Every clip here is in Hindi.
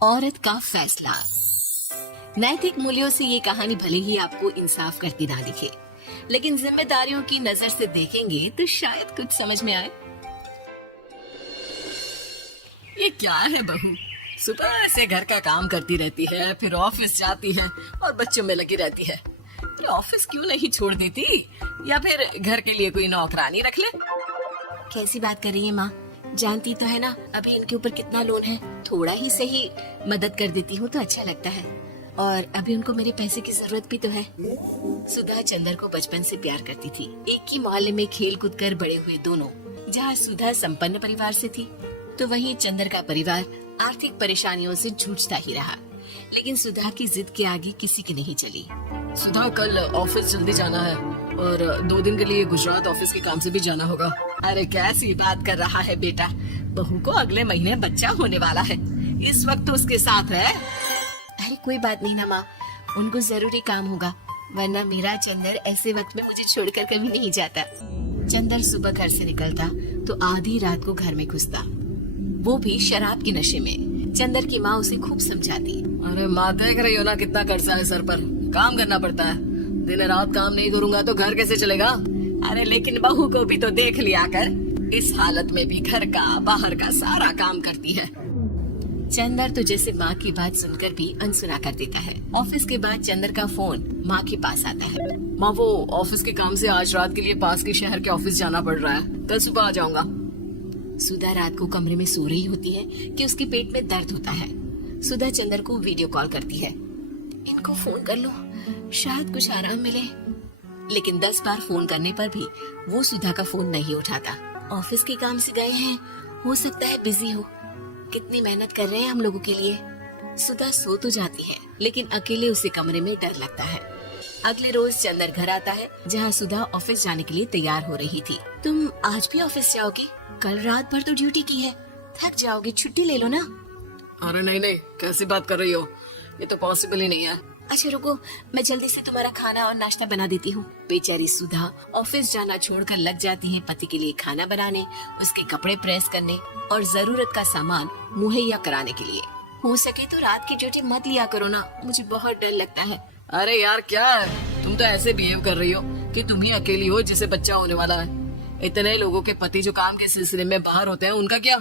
औरत का फैसला। नैतिक मूल्यों से ये कहानी भले ही आपको इंसाफ करती ना दिखे, लेकिन जिम्मेदारियों की नजर से देखेंगे तो शायद कुछ समझ में आए। ये क्या है बहू, सुबह से घर का काम करती रहती है, फिर ऑफिस जाती है और बच्चों में लगी रहती है। ये ऑफिस क्यों नहीं छोड़ देती, या फिर घर के लिए कोई नौकरानी रख ले। कैसी बात कर रही है माँ? जानती तो है ना अभी इनके ऊपर कितना लोन है। थोड़ा ही सही मदद कर देती हूँ तो अच्छा लगता है, और अभी उनको मेरे पैसे की जरूरत भी तो है। सुधा चंदर को बचपन से प्यार करती थी। एक ही मोहल्ले में खेल कूद कर बड़े हुए दोनों। जहाँ सुधा संपन्न परिवार से थी तो वहीं चंदर का परिवार आर्थिक परेशानियों से जूझता ही रहा। लेकिन सुधा की जिद के आगे किसी की नहीं चली। सुधा, कल ऑफिस जल्दी जाना है और 2 दिन के लिए गुजरात ऑफिस के काम से भी जाना होगा। अरे कैसी बात कर रहा है बेटा, बहू को अगले महीने बच्चा होने वाला है, इस वक्त तो उसके साथ है। अरे कोई बात नहीं ना माँ, उनको जरूरी काम होगा, वरना मेरा चंदर ऐसे वक्त में मुझे छोड़कर कभी नहीं जाता। चंदर सुबह घर से निकलता तो आधी रात को घर में घुसता, वो भी शराब के नशे में। चंदर की माँ उसे खूब समझाती। अरे माँ, देख रही हो ना कितना कर्जा है सर पर, काम करना पड़ता है। दिन रात काम नहीं करूँगा तो घर कैसे चलेगा। अरे लेकिन बहू को भी तो देख लिया कर, इस हालत में भी घर का बाहर का सारा काम करती है। चंदर तो जैसे माँ की बात सुनकर भी अनसुना कर देता है। ऑफिस के बाद चंदर का फोन माँ के पास आता है। माँ, वो ऑफिस के काम से आज रात के लिए पास के शहर के ऑफिस जाना पड़ रहा है, कल सुबह आ जाऊंगा। सुधा रात को कमरे में सो रही होती है कि उसके पेट में दर्द होता है। सुधा चंदर को वीडियो कॉल करती है। इनको फोन कर लो, शायद कुछ आराम मिले। लेकिन 10 बार फोन करने पर भी वो सुधा का फोन नहीं उठाता। ऑफिस के काम से गए हैं, हो सकता है बिजी हो। कितनी मेहनत कर रहे हैं हम लोगों के लिए। सुधा सो तो जाती है, लेकिन अकेले उसे कमरे में डर लगता है। अगले रोज चंदर घर आता है, जहाँ सुधा ऑफिस जाने के लिए तैयार हो रही थी। तुम आज भी ऑफिस जाओगी? कल रात भर तो ड्यूटी की है, थक जाओगे, छुट्टी ले लो ना। अरे नहीं नहीं, कैसी बात कर रही हो, ये तो पॉसिबल ही नहीं है। अच्छा रुको, मैं जल्दी से तुम्हारा खाना और नाश्ता बना देती हूँ। बेचारी सुधा ऑफिस जाना छोड़कर लग जाती है पति के लिए खाना बनाने, उसके कपड़े प्रेस करने और जरूरत का सामान मुहैया कराने के लिए। हो सके तो रात की ड्यूटी मत लिया करो ना, मुझे बहुत डर लगता है। अरे यार क्या है, तुम तो ऐसे बिहेव कर रही हो कि तुम ही अकेली हो जिसे बच्चा होने वाला है। इतने लोगों के पति जो काम के सिलसिले में बाहर होते हैं, उनका क्या?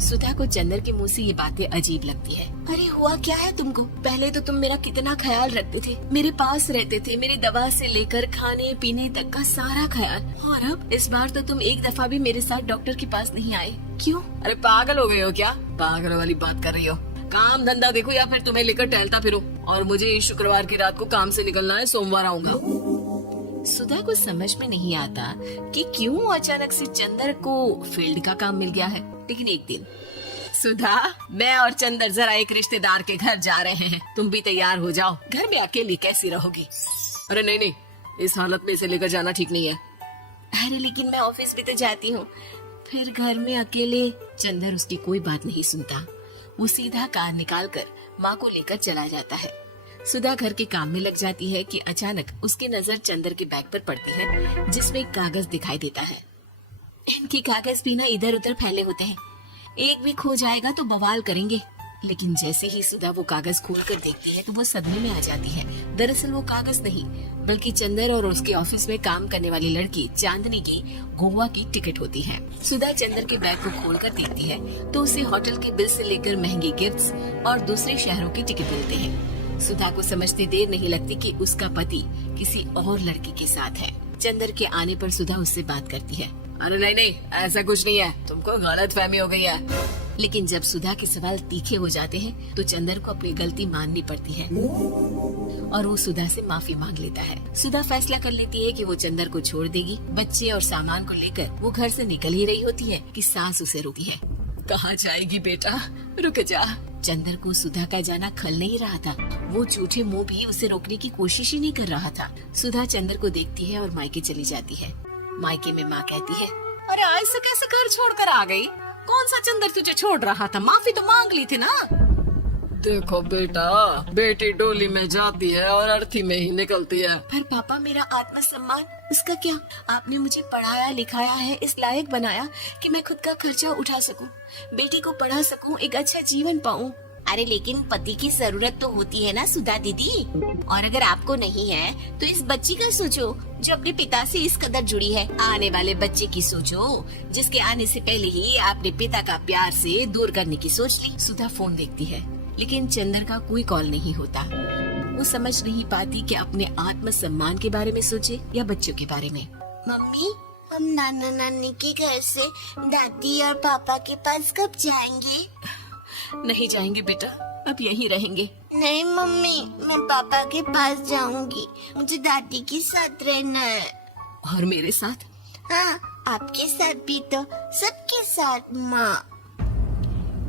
सुधा को चंदर के मुंह से ये बातें अजीब लगती है। अरे हुआ क्या है तुमको? पहले तो तुम मेरा कितना ख्याल रखते थे, मेरे पास रहते थे, मेरी दवा से लेकर खाने पीने तक का सारा ख्याल। और अब इस बार तो तुम एक दफा भी मेरे साथ डॉक्टर के पास नहीं आए, क्यों? अरे पागल हो गए हो क्या? पागल वाली बात कर रही हो। काम धंधा देखो या फिर तुम्हें लेकर टहलता फिरो। और मुझे शुक्रवार की रात को काम से निकलना है, सोमवार आऊंगा। सुधा को समझ में नहीं आता कि क्यों अचानक से चंदर को फील्ड का काम मिल गया है। लेकिन एक दिन, सुधा, मैं और चंदर जरा एक रिश्तेदार के घर जा रहे हैं, तुम भी तैयार हो जाओ, घर में अकेली कैसी रहोगी? अरे नहीं नहीं, इस हालत में इसे लेकर जाना ठीक नहीं है। अरे लेकिन मैं ऑफिस भी तो जाती हूँ, फिर घर में अकेले। चंदर उसकी कोई बात नहीं सुनता। वो सीधा कार निकाल कर माँ को लेकर चला जाता है। सुधा घर के काम में लग जाती है कि अचानक उसकी नजर चंदर के बैग पर पड़ती है, जिसमें एक कागज दिखाई देता है। इनके कागज भी ना इधर उधर फैले होते हैं, एक भी खो जाएगा तो बवाल करेंगे। लेकिन जैसे ही सुधा वो कागज खोल कर देखती है तो वो सदमे में आ जाती है। दरअसल वो कागज नहीं, बल्कि चंदर और उसके ऑफिस में काम करने वाली लड़की चांदनी की गोवा की टिकट होती है। सुधा चंदर के बैग को खोल कर देखती है तो उसे होटल के बिल से लेकर महंगी गिफ्ट्स और दूसरे शहरों की टिकट मिलते हैं। सुधा को समझते देर नहीं लगती कि उसका पति किसी और लड़की के साथ है। चंदर के आने पर सुधा उससे बात करती है। अरे नहीं नहीं, ऐसा कुछ नहीं है, तुमको गलत फहमी हो गई है। लेकिन जब सुधा के सवाल तीखे हो जाते हैं तो चंदर को अपनी गलती माननी पड़ती है और वो सुधा से माफी मांग लेता है। सुधा फैसला कर लेती है कि वो चंदर को छोड़ देगी। बच्चे और सामान को लेकर वो घर से निकल ही रही होती है कि सास उसे रोकती है। कहाँ जाएगी बेटा, रुक जा। चंदर को सुधा का जाना खल नहीं रहा था। वो झूठे मुंह भी उसे रोकने की कोशिश ही नहीं कर रहा था। सुधा चंदर को देखती है और मायके चली जाती है। मायके में माँ कहती है, अरे ऐसे कैसे घर छोड़कर आ गई? कौन सा चंदर तुझे छोड़ रहा था? माफी तो मांग ली थी ना। देखो बेटा, बेटी डोली में जाती है और अर्थी में ही निकलती है। पर पापा मेरा आत्मसम्मान उसका क्या? आपने मुझे पढ़ाया लिखाया है, इस लायक बनाया कि मैं खुद का खर्चा उठा सकूं, बेटी को पढ़ा सकूं, एक अच्छा जीवन पाऊं। अरे लेकिन पति की जरूरत तो होती है ना सुधा दीदी, और अगर आपको नहीं है तो इस बच्ची का सोचो जो अपने पिता से इस कदर जुड़ी है। आने वाले बच्चे की सोचो जिसके आने से पहले ही आपने पिता का प्यार से दूर करने की सोच ली। सुधा फोन देखती है लेकिन चंदर का कोई कॉल नहीं होता। वो समझ नहीं पाती कि अपने आत्मसम्मान के बारे में सोचे या बच्चों के बारे में। मम्मी, हम नाना नानी के घर से दादी और पापा के पास कब जाएंगे? नहीं जाएंगे बेटा, अब यहीं रहेंगे। नहीं मम्मी, मैं पापा के पास जाऊंगी, मुझे दादी के साथ रहना है। और मेरे साथ? हाँ, आपके साथ भी तो, सबके साथ माँ।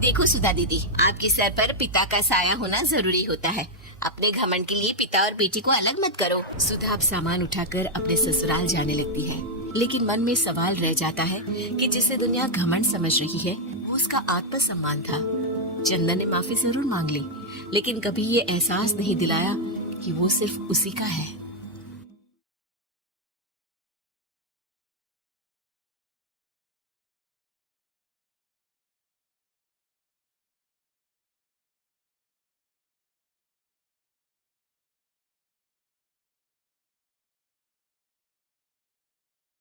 देखो सुधा दीदी, आपके सर पर पिता का साया होना जरूरी होता है। अपने घमंड के लिए पिता और बेटी को अलग मत करो। सुधा अब सामान उठाकर अपने ससुराल जाने लगती है, लेकिन मन में सवाल रह जाता है कि जिसे दुनिया घमंड समझ रही है वो उसका आत्मसम्मान था। चंदन ने माफी जरूर मांग ली, लेकिन कभी ये एहसास नहीं दिलाया कि वो सिर्फ उसी का है।